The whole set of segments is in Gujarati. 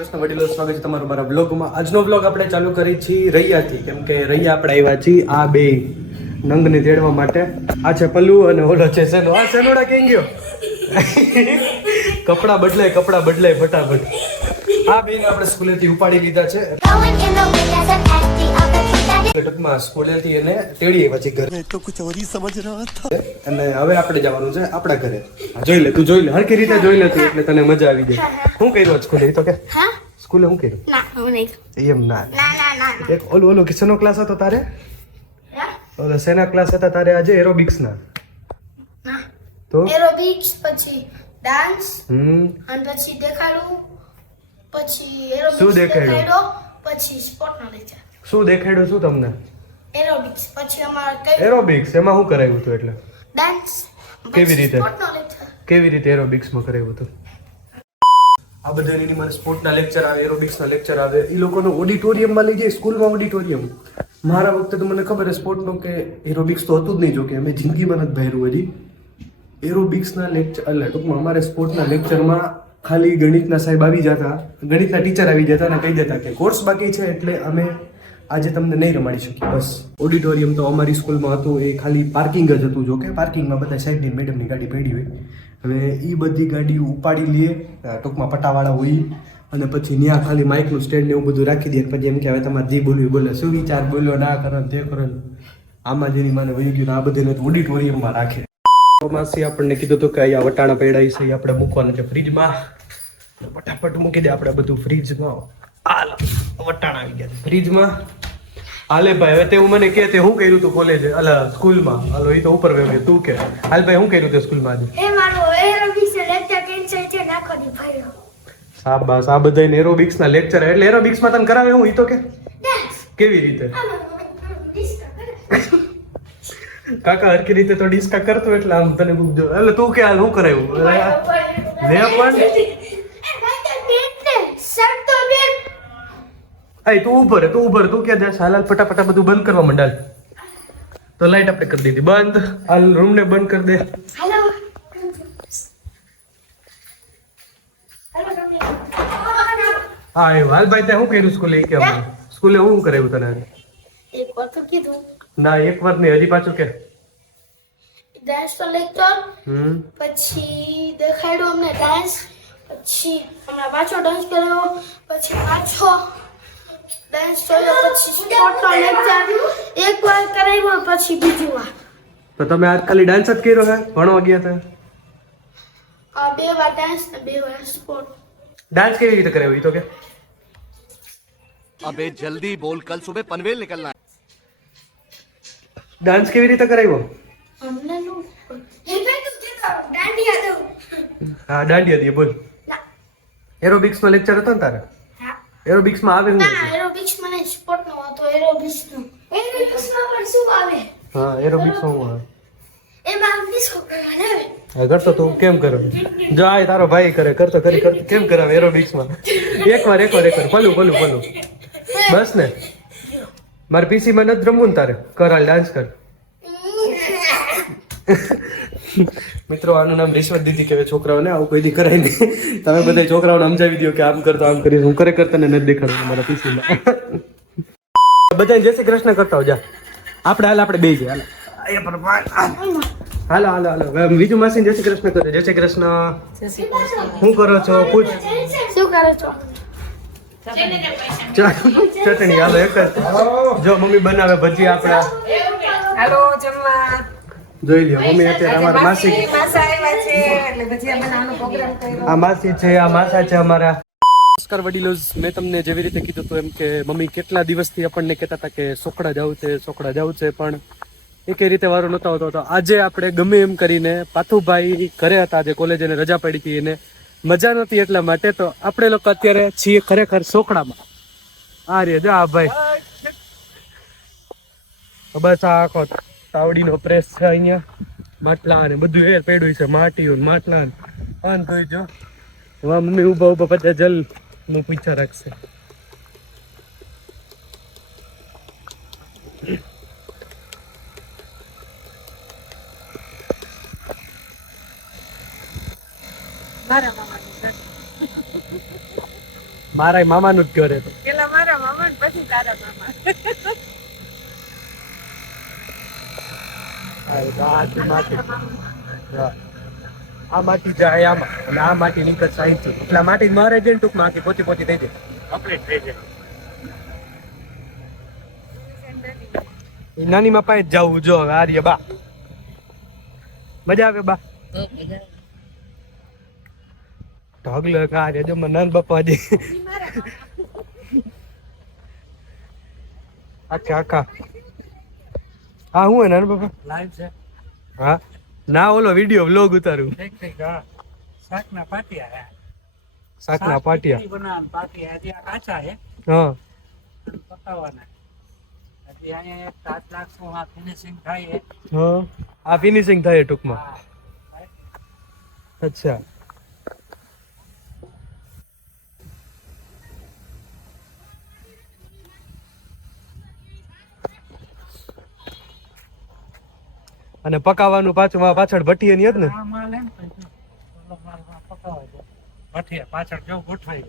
કૃષ્ણ વડીલો, સ્વાગત છે તમારું મારા બ્લોગમાં। આજનો બ્લોગ આપણે ચાલુ કરી છીએ રૈયાથી, કેમ કે રૈયા આપણે આવ્યા છીએ આ બે નંગને તેડવા માટે। આ છે પલ્લુ અને ઓલો છે સેનો। આ સેનોડા કેમ ગયો? કપડા બદલાય ફટાફટ। આ બેને આપણે સ્કૂલેથી ઉપાડી લીધા છે, ટૂંકમાં સ્કૂલેથી એને તેડી આવ્યા છે ઘરે। તો કુછ ઓર હી સમજ રહા થા। અને હવે આપણે જવાનું છે આપણા ઘરે। જોઈ લે, તું જોઈ લે, હરખી રીતે જોઈ લે તું, એટલે તને મજા આવી જાય। શું કર્યું સ્કૂલે? તો કે હા સ્કૂલે શું કર્યું? ના હું નહીં એમ ના એક ઓલું કિસનો ક્લાસ હતો તારે? ઓલો સેના ક્લાસ હતા તારે આજે એરોબિક્સ ના? ના તો એરોબિક્સ પછી ડાન્સ અને પછી દેખાડું, પછી એરોબિક્સ શું દેખાડ્યો? પછી સ્પોર્ટ નો લેક્ચર। શું દેખાડ્યું? શું તમને? એરોબિક્સ પછી અમાર એરોબિક્સ એમાં શું કરાવ્યું હતું? એટલે ડાન્સ કેવી રીતે? સ્પોર્ટ નો લેક્ચર કેવી રીતે એરોબિક્સ માં કરાવ્યું હતું? આ બધાની મને સ્પોર્ટના લેક્ચર આવે, એરોબિક્સના લેક્ચર આવે, એ લોકોનો ઓડિટોરિયમમાં લઈ જાય, સ્કૂલમાં ઓડિટોરિયમ। મારા વખતે તો મને ખબર છે સ્પોર્ટનો કે એરોબિક્સ તો હતું જ નહીં, જો કે અમે જિંદગીમાં નથી ભર્યું હજી એરોબિક્સના લેક્ચર। એટલે ટૂંકમાં અમારે સ્પોર્ટના લેક્ચરમાં ખાલી ગણિતના સાહેબ આવી જતા, ગણિતના ટીચર આવી જતા અને કહી દેતા કે કોર્સ બાકી છે એટલે અમે આજે તમને નહીં રમાડી શકીએ, બસ। ઓડિટોરિયમ તો અમારી સ્કૂલમાં હતું, એ ખાલી પાર્કિંગ જ હતું, જો કે પાર્કિંગમાં બધા સાહેબની મેડમની ગાડી પડી હોય, હવે એ બધી ગાડીઓ ઉપાડી લઈએ, ટૂંકમાં પટાવાળા હોય, અને પછી ત્યાં ખાલી માઇકનું સ્ટેન્ડ ને એવું બધું રાખી દે, પછી એમ કે હવે તમારે જે બોલવું બોલે, શું વિચાર બોલ્યો, ના કરો તે કરો। આમાં જેની માને વહી ગયું, આ બધાને ઓડિટોરિયમમાં રાખે। માસી આપણને કીધું હતું કે અહીંયા વટાણા પડ્યા છે, એ આપણે મૂકવાના છે ફ્રીજમાં, ફટાફટ મૂકી દે આપણે બધું ફ્રીજમાં। હાલ વટાણા આવી ગયા ફ્રીજમાં। હાલે ભાઈ, હવે તે હું મને કે તે શું કર્યું તું કોલેજ અલા સ્કૂલમાં? હાલો એ તો ઉપર ગયો, તું કે હાલ ભાઈ શું કર્યું તું સ્કૂલમાં આજે? એ મારો એરોબિક્સ લેક્ચર કેન્સલ છે, નાખો દી ભાઈ। શાબાશ, આ બધાને એરોબિક્સ ના લેક્ચર એટલે એરોબિક્સ માં તને કરાવે હું? ઈ તો કે કેવી રીતે? કાકા હરકી રીતે તો ડિસ્કા કરતો, એટલે આમ તને એટલે તું કે હાલ શું કરાવ્યું? લે પણ એ તું ઉભર તું કે દે હાલ ફટાફટ બધું બંધ કરવા માંડાલ। તો લાઈટ આપણે કરી દીધી બંધ, હાલ રૂમ ને બંધ કરી દે। હા એ હાલ ભાઈ, ત્યાં શું કર્યું સ્કૂલે? કે સ્કૂલે શું કરાવ્યું તને? એક વાર તો કીધું ના, એક વાર નહીં, હજી પાછું કે ડાન્સ નો લેક્ચર, પછી દેખાડ્યું અમને ડાન્સ, પછી હમણાં પાછો ડાન્સ કર્યો, પછી પાછો ડાન્સ કર્યો, પછી સ્પોર્ટ નો લેક્ચર એક વાર કરાવ્યો, પછી બીજી વાર। તો તમે આજ ખાલી ડાન્સ જ કર્યો હે? ભણવા ગયા હતા? બે વાર ડાન્સ ને બે વાર સ્પોર્ટ। ડાન્સ કેવી રીતે કરાવ્યો? ઈ તો કે अबे जल्दी बोल, कल सुबह पनवेल निकलना है। ડાન્સ કેવી રીતે કરાવ્યો? અમને નો એ બે તું કે દાંડિયા દો। હા દાંડિયા દે, બોલ। એરોબિક્સ નો લેક્ચર હતો ને તારે? હા એરોબિક્સ માં આવે ના, એરોબિક્સ મને સ્પોર્ટ નો હતો, એરોબિક્સ નો। એરોબિક્સ માં પણ શું આવે? હા એરોબિક્સ માં આવે, એમાં ડિસ્કો કરવાનો આવે। હા કરતો તું કેમ કરે? જો આ તારો ભાઈ કરે, કરતો કેમ કરાવે એરોબિક્સ માં? એકવાર પલ્લુ બસ ને, મારે પીસી માં નથી રમવું ને તારે, કર હાલ ડાન્સ કર। મિત્રો આનું નામ રિશ્વત દીદી કહેવાય છોકરાઓને, આવું કોઈ દી કરાય નહીં। તમે બધા છોકરાઓને સમજાવી દો કે આમ કરતો આમ કરીશ, હું ખરેખર તને નથી દેખાડું મારા પીસી માં। બધાને જય શ્રી કૃષ્ણ કરતા હો જા, આપણે બે જઈએ હાલો બીજું માસી જય શ્રી કૃષ્ણ કરે। જય શ્રી કૃષ્ણ। શું કરો છો? પૂછ શું કરો છો? ચટણી હાલો એક જ। જો મમ્મી બનાવે ભજીયા આપણા, હાલો જમવા જોઈ લ્યો મમ્મી અત્યારે અમારા માસી માસા આવ્યા છે એટલે ભજીયા બનાવવાનો પ્રોગ્રામ કર્યો। આ માસી છે, આ માસા છે અમારા। નમસ્કાર વડીલો, મેં તમને જેવી રીતે કીધું હતું એમ કે મમ્મી કેટલા દિવસથી આપણને કહેતા હતા કે સોખડા જવું છે, પણ એક રીતે વારો નહોતો આવતો। તો આજે આપણે ગમે એમ કરીને પાથુભાઈ ઘરે હતા, આજે કોલેજ એને રજા પડી હતી, એને મજા નહોતી એટલા માટે, તો આપણે લોકો અત્યારે છીએ ખરેખર સોખડામાં। આ રે જા ભાઈ, બસ આ આખો તાવડીનો પ્રેસ છે અહીંયા, માટલા ને બધું એ પડ્યું છે, માટીઓ માટલા અન કોઈ જો વા મમ્મી ઉભા બધા જલ નું પૂછા રાખશે। મારા મામાનું જ ઘર હતું. પેલા મારા મામા ને પછી તારા મામા. આ માટી જાય આમાં અને આ માટી નીકળ સાઈડ થી એટલે આ માટી મારે જઈને ટૂંકમાં આખી પોતી પોતી થઈ જાય કમ્પ્લીટ થઈ જાય. નાની માં પાસે જ જવું જો હવે આર્ય બા મજા આવે બા ઢગલો કાર્ય જો નાન બાપાજી આખા આખા હા હું હે નાન બાપા લાઈવ છે હા ના ઓલો વિડિયો વ્લોગ ઉતારું ઠીક હા શાકના પાટિયા હે શાકના પાટિયા બનાવવાના પાટિયા હજી આ કાચા હે હા પકાવવાના હજી અહીંયા 7 લાખ નું આ ફિનિશિંગ થાય હે હા આ ફિનિશિંગ થાય ટૂંકમાં અચ્છા અને પકાવવાનું પાછું પાછળ ભઠ્ઠી ની જ ને આ માલ એમ ઓલો માલ પકાવાય છે ભઠિયા પાછળ જો ગોઠવાઈ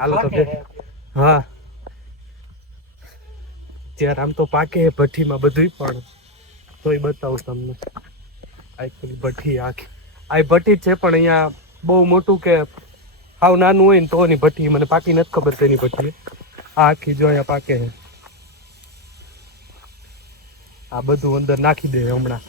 હાલો તો બે હા ત્યારે આમ તો પાકે ભઠ્ઠીમાં બધું પણ તોય બતાવું તમને આખી ભઠ્ઠી આખી આ ભઠ્ઠી જ છે પણ અહીંયા બહુ મોટું કે હાવ નાનું હોય ને તો ની ભઠ્ઠી મને પાકી નથી ખબર તેની ભઠ્ઠી આ આખી જો અહીંયા પાકે છે આ બધું અંદર નાખી દે હમણાં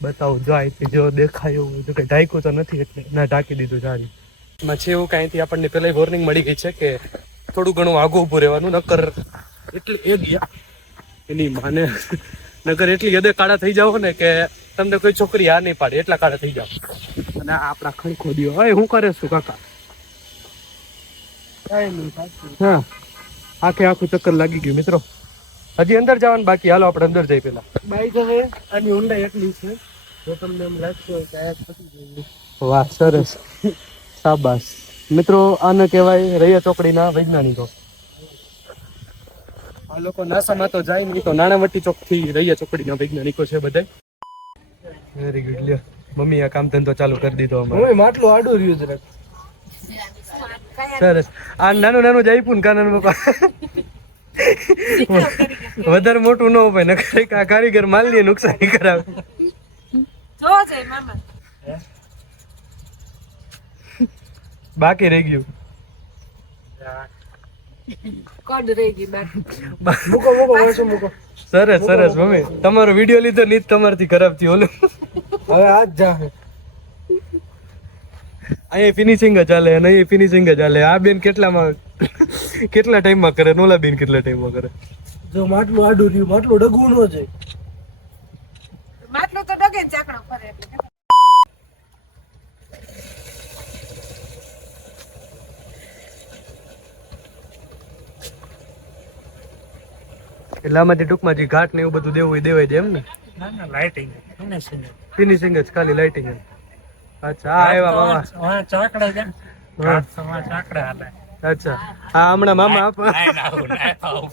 બતાવું જો અહીંથી જો દેખાય એવું તો કઈ ઢાંક્યું તો નથી એટલે ના ઢાંકી દીધું સારી એમાં છે એવું કાંઈથી આપણને પેલા વોર્નિંગ મળી ગઈ છે કે થોડું ઘણું આગું ઊભું રહેવાનું નકર એટલે એ ગયા એની માને નકર એટલી હદે કાળા થઈ જાવ ને કે તમને કોઈ છોકરી આ નહીં પાડે એટલા કાળા થઈ જાવ અને આ આપણા ખણખો દિયો હવે હું કરે છું કાકા હા આખે આખું ચક્કર લાગી ગયું મિત્રો હજી અંદર જવાનું બાકી હાલો આપણે અંદર જઈ પેલા બાઈક હવે આની ઊંડાઈ એટલી છે જો તમને એમ લાગતું હોય કે આ પતી ગયું વાહ સરસ શાબાશ મિત્રો આને કહેવાય રૈયા ચોકડીના વૈજ્ઞાનિકો આ લોકો નાસામાં તો જાય નહીં તો નાણાવટી ચોક થી રૈયા ચોકડીના વૈજ્ઞાનિકો છે બધા વેરી ગુડ લ્યો મમ્મી આ કામ ધંધો ચાલુ કરી દીધો અમારે માટલું આડું રહ્યું જરાક સરસ આ નાનું નાનું જ આપ્યું ને કાનાનું બાપા વધારે મોટું ન હોય ને આ કારીગર માલ લે નુકસાની કરાવે જો છે મામા બાકી રહી ગયું કોડ રહી ગઈ બાકી મૂકો સરસ સરસ મમ્મી તમારો વિડિયો લીધો નીત તમારથી ખરાબ થયું ઓલું હવે આજ જા અહીંયા ફિનિશિંગ જ ચાલે અને અહીંયા ફિનિશિંગ જ ચાલે આ બેન કેટલા ટાઈમમાં કરે નોલા બેન કેટલા ટાઈમમાં કરે જો માટલું આડું રહ્યું માટલું ડગવું ન જાય માટલું તો ડગે જ ચાકડો ફરે એટલે એટલે આમાંથી ટૂંકમાં જે ઘાટ ને એવું બધું દેવું હોય દેવાય જાય એમ ને ના ના લાઇટિંગ ફિનિશિંગ ફિનિશિંગ જ ખાલી લાઇટિંગ અચ્છા આ આવ્યા મામા હા ચાકડા છે હા તમારા ચાકડા હાલે અચ્છા આ હમણાં મામા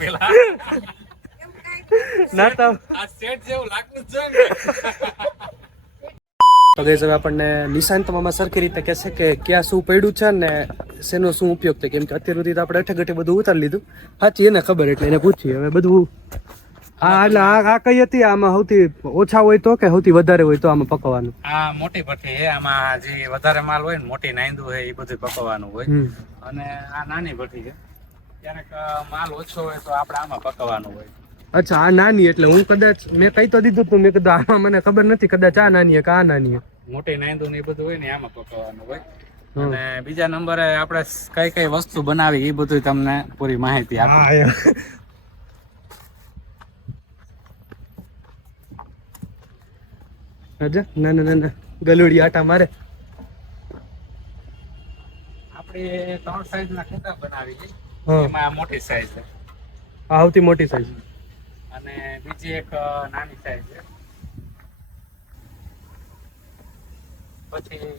પેલા નાતા આ સેટ જેવું લાગતું જ જોઈએ તો ગાઈસ હવે આપણને નિશાંત મામા સરખી રીતે કહેશે કે ક્યાં શું પડ્યું છે ને શેનો શું ઉપયોગ છે કેમ કે અત્યાર સુધી તો આપણે અઠે બધું ઉતારી લીધું સાચી એને ખબર એટલે એને પૂછીએ હવે બધું હા એટલે આ કઈ હતી આમાં સૌથી ઓછા હોય તો કે સૌથી વધારે હોય તો આમાં પકવવાનું આ મોટી ભઠ્ઠી છે આમાં જે વધારે માલ હોય ને મોટી નાંદું હોય એ બધું પકવવાનું હોય અને આ નાની ભઠ્ઠી છે ક્યારેક માલ ઓછો હોય તો આપણે આમાં પકવવાનું હોય અચ્છા આ નાની એટલે હું કદાચ મેં કઈ તો દીધું તું મેં કીધું આમાં મને ખબર નથી કદાચ આ નાની કે આ નાની મોટી નાંદું ને એ બધું હોય ને આમાં પકવવાનું હોય અને બીજા નંબરે આપણે કઈ કઈ વસ્તુ બનાવી એ બધું તમને પૂરી માહિતી આપી અચ્છા ના ના ના ગલુડી આટા મારે આપણે 3 સાઈઝ ના કુંડા બનાવી છે એમાં મોટી સાઈઝ છે આ સૌથી મોટી સાઈઝ અને બીજી એક નાની સાઈઝ છે પછી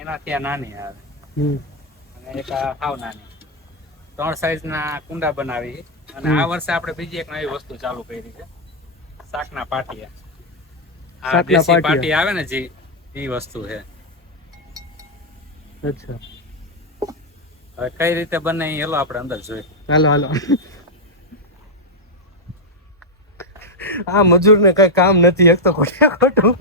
એનાથી આ નાની આવે અને એક હાવ નાની 3 સાઈઝ ના કુંડા બનાવી અને આ વર્ષે આપણે બીજી એક નવી વસ્તુ ચાલુ કરી છે શાકના પાટિયા આ દેશી પાટી આવે ને જે એ વસ્તુ છે અચ્છા હવે કઈ રીતે બને એ હેલો આપણે અંદર જોઈએ. હાલો હાલો. આ મજૂર ને કઈ કામ નથી, એક તો ખોટે ખોટું.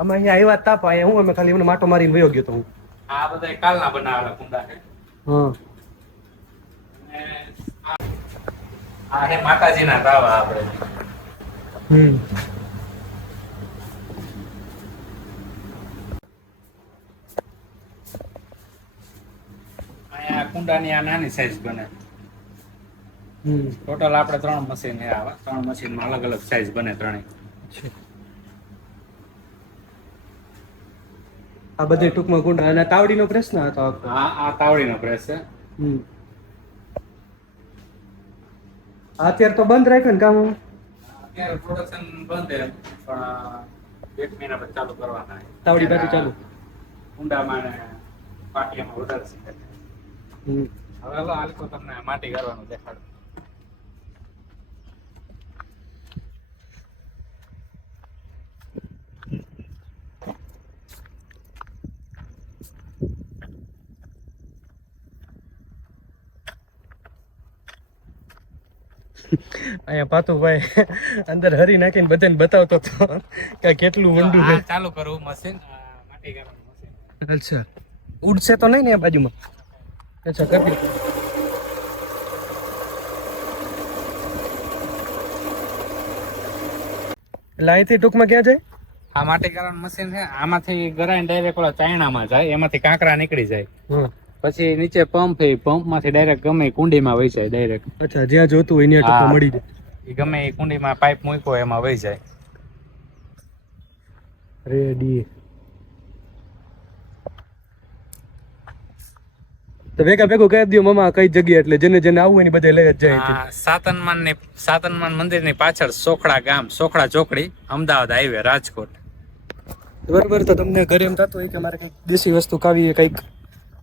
અમે અહીંયા આવ્યા તાપ અહીંયા હું અમે ખાલી એમને માટો મારીને વયો ગયો તો હું. આ બધા કાલના બનાવેલા કુંડા છે. હા અને આ હે માતાજીના તાવા આપણે. અહીંયા કુંડાની આ નાની સાઈઝ બને. ટોટલ આપણે 3 મશીન આવે. 3 મશીનમાં અલગ અલગ સાઈઝ બને ત્રણેય. આ બધે ટૂંકમાં કુંડા અને તાવડીનો પ્રશ્ન હતો. આ તાવડીનો પ્રેસ છે. અત્યારે તો બંધ રાખ્યો ને કામ. અત્યારે પ્રોડક્શન બંધ છે પણ 1 મહિના પછી ચાલુ કરવાના છે. તાવડી બાજુ ચાલુ. કુંડામાં ને પાટિયામાં વધારે શીખે. હવે હાલો હાલકો તમને માટી કરવાનું દેખાડું. અહીંયા પાતુભાઈ અંદર હરી નાખીને બધાને બતાવતો હતો કે કેટલું ઊંડું છે. આ ચાલુ કરું મશીન માટી કરવાનું મશીન. અચ્છા ઉડશે તો નહીં ને આ બાજુમાં? અચ્છા કરી દે. એટલે અહીંથી ટૂંકમાં ક્યાં જાય? આ માટી કરવાનું મશીન છે. આમાંથી ગરાઈને ડાયરેક્ટ ઓલા ચાયણામાં જાય, એમાંથી કાંકરા નીકળી જાય. પછી નીચે પંપ છે, પંપ માંથી ડાયરેક્ટ ગમે એ કુંડીમાં વહી જાય ડાયરેક્ટ. અચ્છા જ્યાં જોતું હોય ત્યાં ટૂંકમાં મળી જાય. એ ગમે એ કુંડીમાં પાઇપ મૂક્યો એમાં વહી જાય. રેડી. તો ભેગા ભેગું કહી દો મામા કઈ જગ્યા, એટલે જેને જેને આવવું હોય ને બધે લઈ જ જાય. સાતનમાન મંદિરની પાછળ સોખડા ગામ, સોખડા ચોકડી, અમદાવાદ હાઈવે, રાજકોટ. બરોબર. તો તમને ઘરે એમ થતું હોય કે મારે કઈક દેશી વસ્તુ ખાવી, કઈક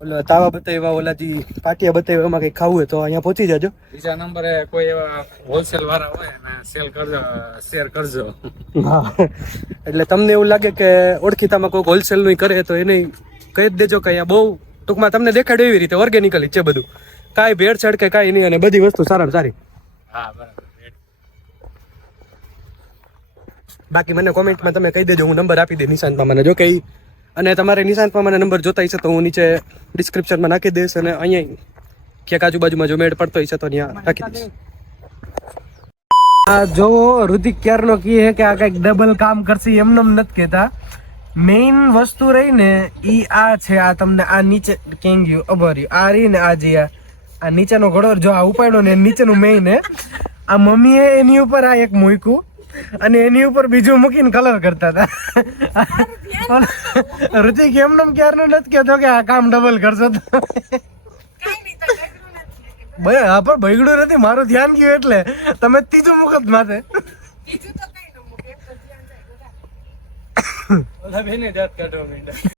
ઓલા તાવા બતાવ્યા, ઓલાજી પાટિયા બતાવ્યા, એમાં કઈક ખાવું હોય તો અહીંયા પહોંચી જાજો. બીજા નંબરે કોઈ એવા હોલસેલ વાળા હોય ને સેલ કરજો, શેર કરજો. હા એટલે તમને એવું લાગે કે ઓળખીતામાં કોઈ હોલસેલ નું કરે તો એને કહી જ દેજો કે અહીંયા બહુ ટૂંકમાં તમને દેખાડ્યું એવી રીતે ઓર્ગેનિકલી છે બધું, કાંઈ ભેળસેળ કે કાંઈ નહીં, અને બધી વસ્તુ સારામાં સારી. હા બરાબર. બાકી મને કોમેન્ટમાં તમે કહી દેજો, હું નંબર આપી દે નિશાંત મામાને. જો કે અને તમારે નિશાંત મામાના નંબર જોતા હશે તો હું નીચે ડિસ્ક્રિપ્શનમાં નાખી દઈશ, અને અહીંયા ક્યાંક આજુબાજુમાં જો મેળ પડતો હશે તો ત્યાં નાખી દઈશ. આ જો ઋતિક ક્યારનો કહે કે આ કંઈક ડબલ કામ કરશે, એમને નથી કહેતા. મેઇન વસ્તુ રહી ને ઈ આ છે. આ તમને આ નીચે કેંગ ગયું અભર્યું આ રહી ને આ જે આ નીચેનો ઘડો જો આ ઉપાડ્યો ને નીચેનું મેઇન હે. આ મમ્મીએ એની ઉપર આ એક મૂક્યું અને એની ઉપર બીજું મૂકીને કલર કરતા હતા. ઋતિક એમને ક્યારનો નથી કહેતો કે આ કામ ડબલ કરશો તો. હા પણ બગડ્યું નથી, મારું ધ્યાન ગયું એટલે તમે ત્રીજું મુકત માથે. ઓલા બેને દાંત કાઢવા માંડ્યા.